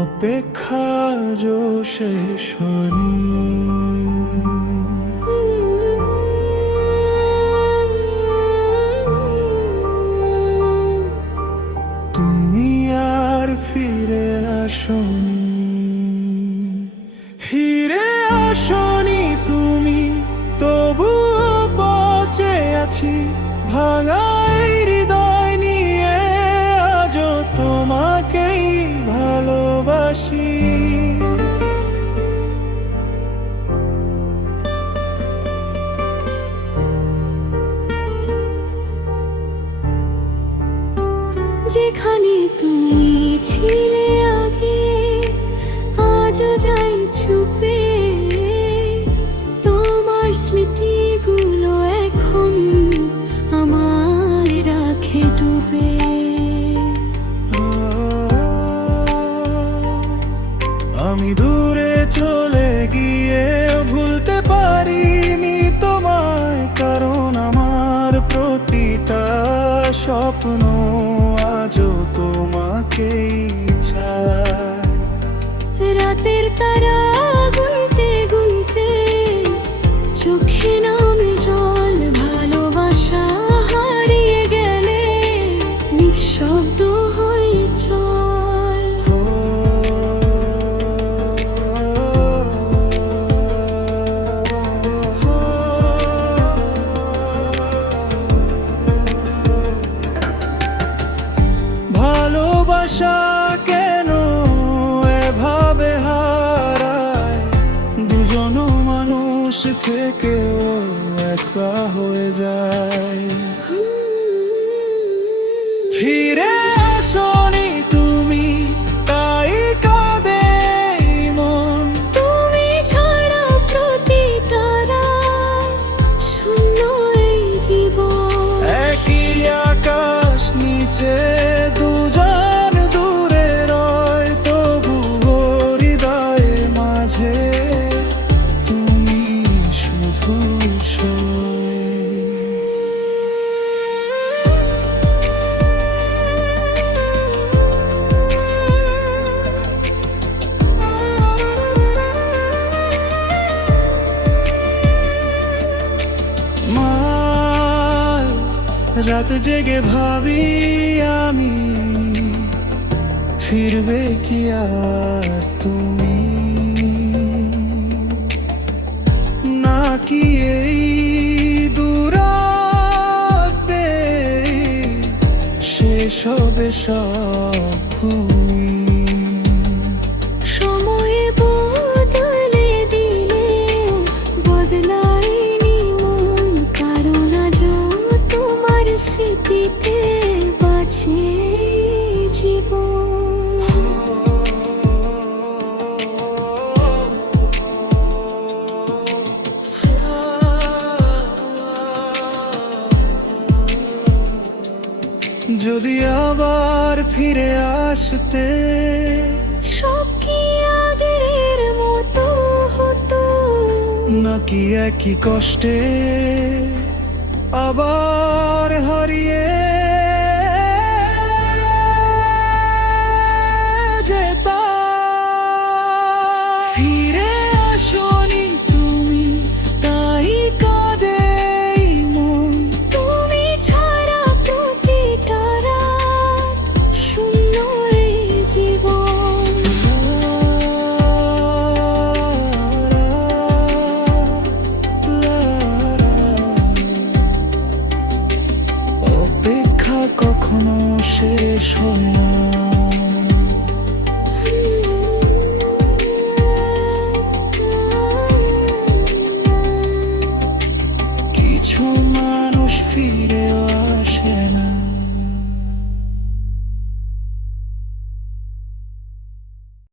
অপেক্ষা যো শেষ হয়নি, তুমি আর ফিরে আসনি, ফিরে আসনি তুমি, তবুও বেঁচে আছি ভাঙা এই হৃদয় নিয়ে, আজও তোমাকেই ভালোবাসি। যেখানে তুমি ছিলে আগে, আজও যাই ছুপে, তোমার স্মৃতিগুলো এখন আমায় রাখে ডুবে। আমি দূরে চলে গিয়ে ভুলতে পারিনি তোমায়, কারণ আমার প্রতিটা স্বপ্ন আজও তোমাকেই চায়। রাতের তারা গুনতে গুনতে চোখে নামে জল, ভালোবাসা হারিয়ে গেলে নিঃশব্দ হয়ে চল। ভালোবাসা কেন এভাবে হারায়, দুজন মানুষ থেকেও একা হয়ে যায়। ফিরে আসনি তুমি, তাই কাঁদে মন, তুমি ছাড়া প্রতিটা রাত শূন্য এই জীবন। একই আকাশ নিচে দুজন দূরে রয়, তবুও হৃদয়ের মাঝে তুমি শুধু সয়। রাত জেগে ভাবি আমি, ফিরবে কি আর তুমি, নাকি এই দূরাবে শেষ হবে সব ভূমি। সময়ে বদলে দিলেও বদলায়নি মন, কারণ আজও তোমার স্মৃতিতে বাঁচে জীবন। যদি আবার ফিরে আসতে, সব কি আগের মতো হতো, নাকি একই কষ্টে আবার হারিয়ে যেতাম। ফিরে আসনি তুমি, তাই কাঁদে মন, তুমি ছাড়া প্রতিটা রাত শূন্য এই জীবন। অপেক্ষা কখনো শেষ হয় না।